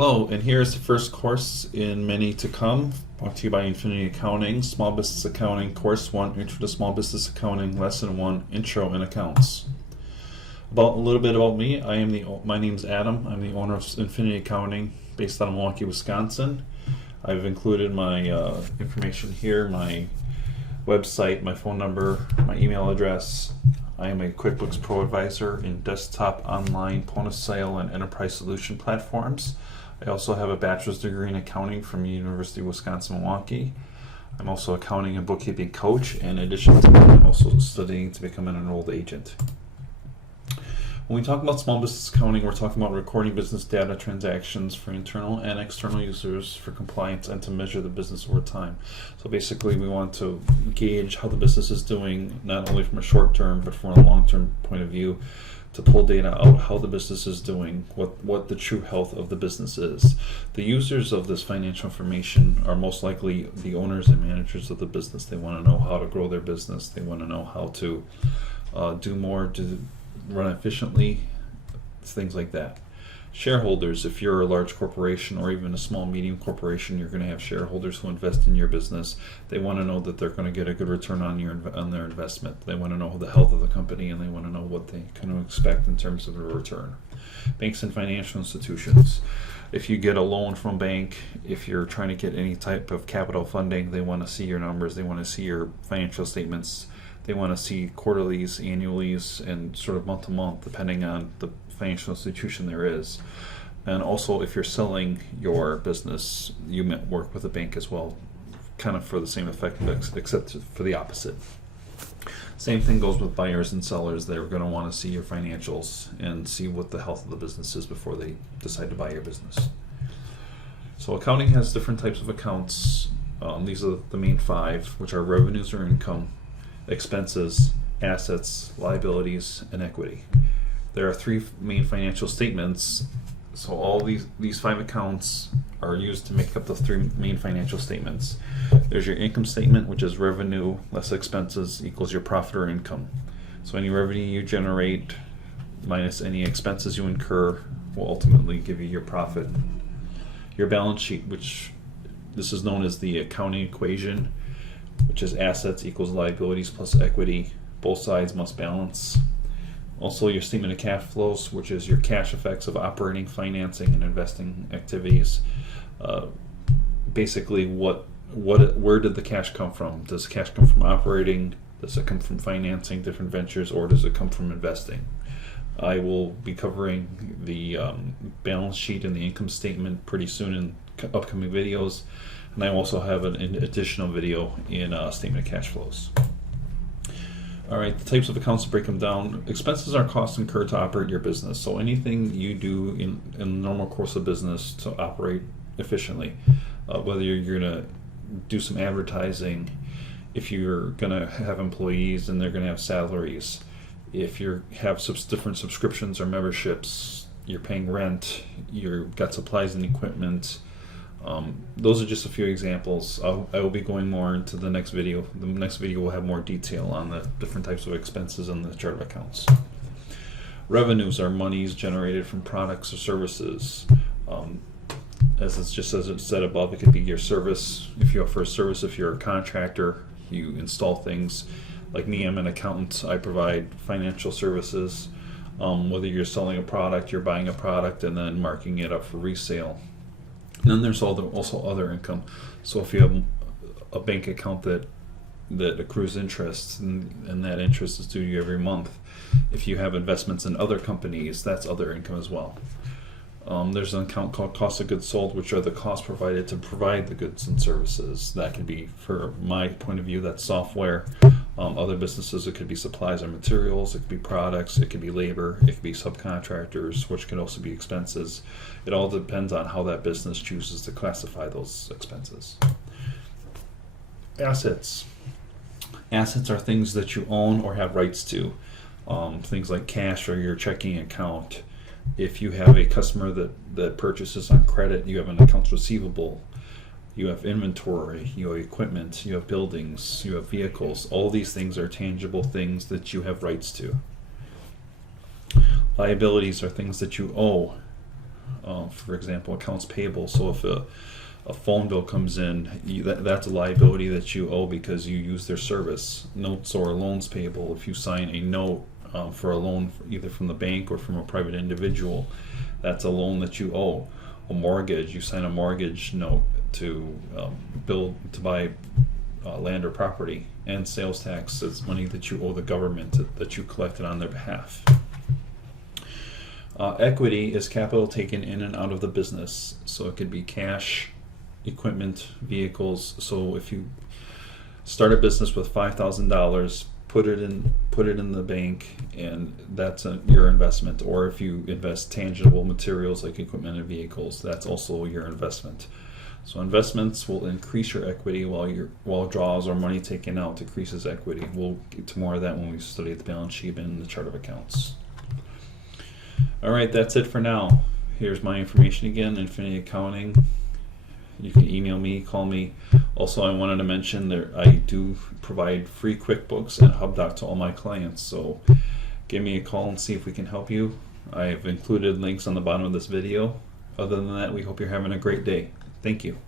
Hello, and here's the first course in many to come, brought to you by Infinity Accounting, Small Business Accounting, Course 1, Intro to Small Business Accounting, Lesson 1, Intro in Accounts. A little bit about me, my name's Adam. I'm the owner of Infinity Accounting, based out of Milwaukee, Wisconsin. I've included my information here, my website, my phone number, my email address. I am a QuickBooks Pro Advisor in desktop, online, point of sale, and enterprise solution platforms. I also have a bachelor's degree in accounting from University of Wisconsin-Milwaukee. I'm also an accounting and bookkeeping coach, and in addition to that, I'm also studying to become an enrolled agent. When we talk about small business accounting, we're talking about recording business data transactions for internal and external users for compliance and to measure the business over time. So basically, we want to gauge how the business is doing, not only from a short-term, but from a long-term point of view, to pull data out how the business is doing, what the true health of the business is. The users of this financial information are most likely the owners and managers of the business. They want to know how to grow their business. They want to know how to do more, to run efficiently, things like that. Shareholders, if you're a large corporation or even a small medium corporation, you're going to have shareholders who invest in your business. They want to know that they're going to get a good return on their investment. They want to know the health of the company, and they want to know what they can expect in terms of a return. Banks and financial institutions. If you get a loan from a bank, if you're trying to get any type of capital funding, they want to see your numbers. They want to see your financial statements. They want to see quarterlies, annualies, and sort of month to month, depending on the financial institution there is. And also, if you're selling your business, you might work with a bank as well, kind of for the same effect, except for the opposite. Same thing goes with buyers and sellers. They're going to want to see your financials and see what the health of the business is before they decide to buy your business. So accounting has different types of accounts. These are the main five, which are revenues or income, expenses, assets, liabilities, and equity. There are three main financial statements, so all these five accounts are used to make up the three main financial statements. There's your income statement, which is revenue less expenses equals your profit or income. So any revenue you generate minus any expenses you incur will ultimately give you your profit. Your balance sheet, which this is known as the accounting equation, which is assets equals liabilities plus equity. Both sides must balance. Also, your statement of cash flows, which is your cash effects of operating, financing, and investing activities. Basically, where did the cash come from? Does cash come from operating? Does it come from financing different ventures, or does it come from investing? I will be covering the balance sheet and the income statement pretty soon in upcoming videos. And I also have an additional video in statement of cash flows. All right, the types of accounts, to break them down. Expenses are costs incurred to operate your business. So anything you do in the normal course of business to operate efficiently, whether you're going to do some advertising, if you're going to have employees and they're going to have salaries, if you have different subscriptions or memberships, you're paying rent, you've got supplies and equipment. Those are just a few examples. I will be going more into the next video. The next video will have more detail on the different types of expenses and the chart of accounts. Revenues are monies generated from products or services. As it said above, it could be your service. If you offer a service, if you're a contractor, you install things. Like me, I'm an accountant. I provide financial services. Whether you're selling a product, you're buying a product and then marking it up for resale. And then there's also other income. So if you have a bank account that accrues interest, and that interest is due to you every month, if you have investments in other companies, that's other income as well. There's an account called cost of goods sold, which are the costs provided to provide the goods and services. That could be, for my point of view, that's software. Other businesses, it could be supplies or materials, it could be products, it could be labor, it could be subcontractors, which can also be expenses. It all depends on how that business chooses to classify those expenses. Assets. Assets are things that you own or have rights to. Things like cash or your checking account. If you have a customer that purchases on credit, you have an accounts receivable. You have inventory, you have equipment, you have buildings, you have vehicles. All these things are tangible things that you have rights to. Liabilities are things that you owe. For example, accounts payable. So if a phone bill comes in, that's a liability that you owe because you use their service. Notes or loans payable. If you sign a note for a loan, either from the bank or from a private individual, that's a loan that you owe. A mortgage, you sign a mortgage note to buy land or property. And sales tax is money that you owe the government that you collected on their behalf. Equity is capital taken in and out of the business. So it could be cash, equipment, vehicles. So if you start a business with $5,000, put it in the bank, and that's your investment. Or if you invest tangible materials like equipment and vehicles, that's also your investment. So investments will increase your equity, while draws or money taken out decreases equity. We'll get to more of that when we study the balance sheet and the chart of accounts. All right, that's it for now. Here's my information again, Infinity Accounting. You can email me, call me. Also, I wanted to mention that I do provide free QuickBooks and HubDoc to all my clients. So give me a call and see if we can help you. I've included links on the bottom of this video. Other than that, we hope you're having a great day. Thank you.